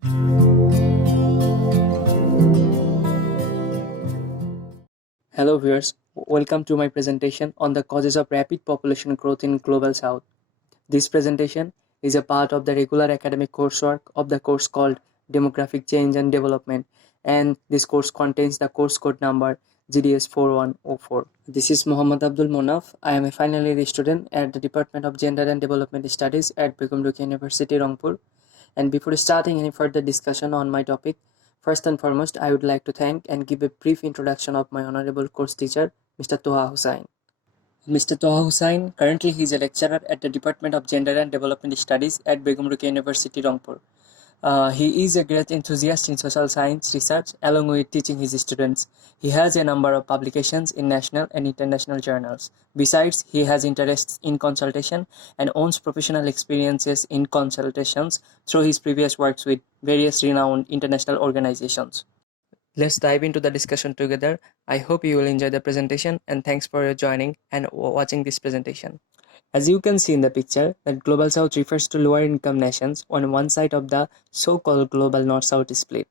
Hello viewers, welcome to my presentation on the causes of rapid population growth in Global South. This presentation is a part of the regular academic coursework of the course called Demographic Change and Development, and this course contains the course code number GDS 4104. This is Muhammad Abdul Munaf. I am a final year student at the Department of Gender and Development Studies at Begum Rokeya University, Rangpur. And before starting any further discussion on my topic, first and foremost, I would like to thank and give a brief introduction of my honorable course teacher, Mr. Toha Hussain. Mr. Toha Hussain, currently he is a lecturer at the Department of Gender and Development Studies at Begum Rokeya University, Rangpur. He is a great enthusiast in social science research along with teaching his students. He has a number of publications in national and international journals. Besides, he has interests in consultation and owns professional experiences in consultations through his previous works with various renowned international organizations. Let's dive into the discussion together. I hope you will enjoy the presentation, and thanks for your joining and watching this presentation. As you can see in the picture, that Global South refers to lower income nations on one side of the so-called Global North-South split.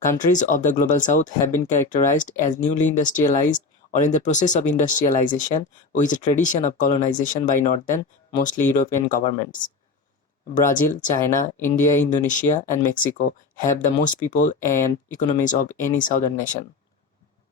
Countries of the Global South have been characterized as newly industrialized or in the process of industrialization with a tradition of colonization by northern, mostly European governments. Brazil, China, India, Indonesia, and Mexico have the most people and economies of any southern nation.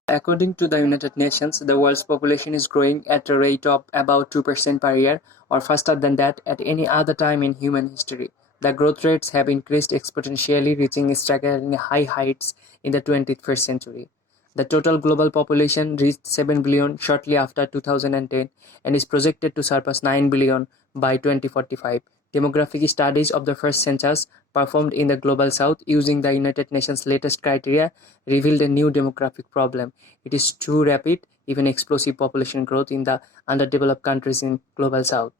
According to the United Nations, the world's population is growing at a rate of about 2% per year, or faster than that at any other time in human history. The growth rates have increased exponentially, reaching staggering high heights in the 21st century. The total global population reached 7 billion shortly after 2010 and is projected to surpass 9 billion by 2045. Demographic studies of the first census performed in the Global South using the United Nations latest criteria revealed a new demographic problem. It is too rapid, even explosive population growth in the underdeveloped countries in Global South.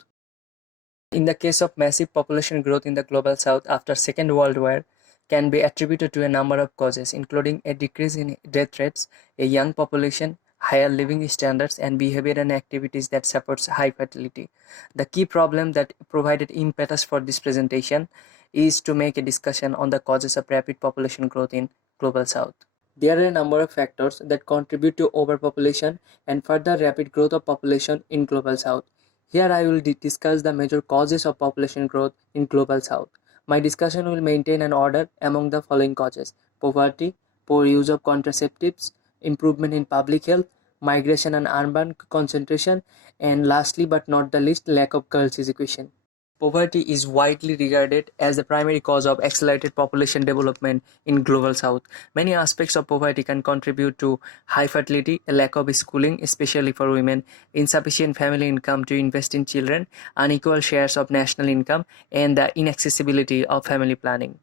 In the case of massive population growth in the Global South after Second World War, can be attributed to a number of causes, including a decrease in death rates, a young population, higher living standards, and behavior and activities that supports high fertility. The key problem that provided impetus for this presentation is to make a discussion on the causes of rapid population growth in Global South. There are a number of factors that contribute to overpopulation and further rapid growth of population in Global South. Here I will discuss the major causes of population growth in Global South. My discussion will maintain an order among the following causes: poverty, poor use of contraceptives, improvement in public health, migration and urban concentration, and lastly but not the least, lack of girls' education. Poverty is widely regarded as the primary cause of accelerated population development in Global South. Many aspects of poverty can contribute to high fertility, a lack of schooling, especially for women, insufficient family income to invest in children, unequal shares of national income, and the inaccessibility of family planning.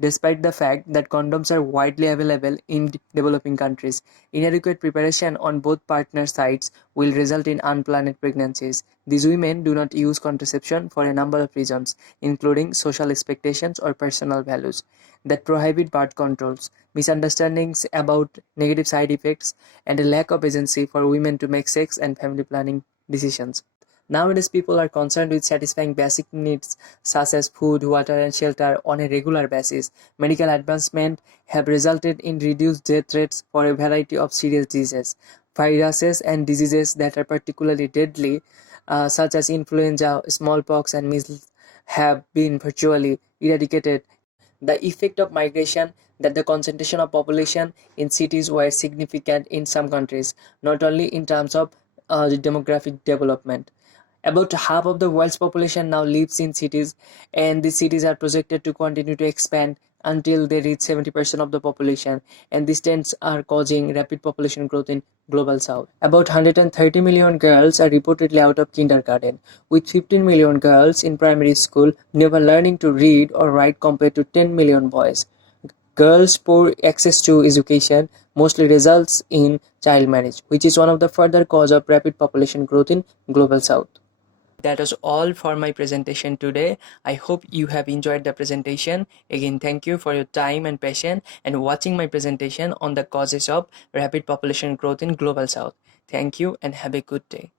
Despite the fact that condoms are widely available in developing countries, inadequate preparation on both partner sides will result in unplanned pregnancies. These women do not use contraception for a number of reasons, including social expectations or personal values that prohibit birth controls, misunderstandings about negative side effects, and a lack of agency for women to make sex and family planning decisions. Nowadays, people are concerned with satisfying basic needs such as food, water, and shelter on a regular basis. Medical advancement have resulted in reduced death rates for a variety of serious diseases. Viruses and diseases that are particularly deadly, such as influenza, smallpox, and measles, have been virtually eradicated. The effect of migration that the concentration of population in cities were significant in some countries, not only in terms of the demographic development. About half of the world's population now lives in cities, and these cities are projected to continue to expand until they reach 70% of the population, and these trends are causing rapid population growth in Global South. About 130 million girls are reportedly out of kindergarten, with 15 million girls in primary school never learning to read or write compared to 10 million boys. Girls' poor access to education mostly results in child marriage, which is one of the further cause of rapid population growth in Global South. That was all for my presentation today. I hope you have enjoyed the presentation. Again, thank you for your time and patience and watching my presentation on the causes of rapid population growth in Global South. Thank you and have a good day.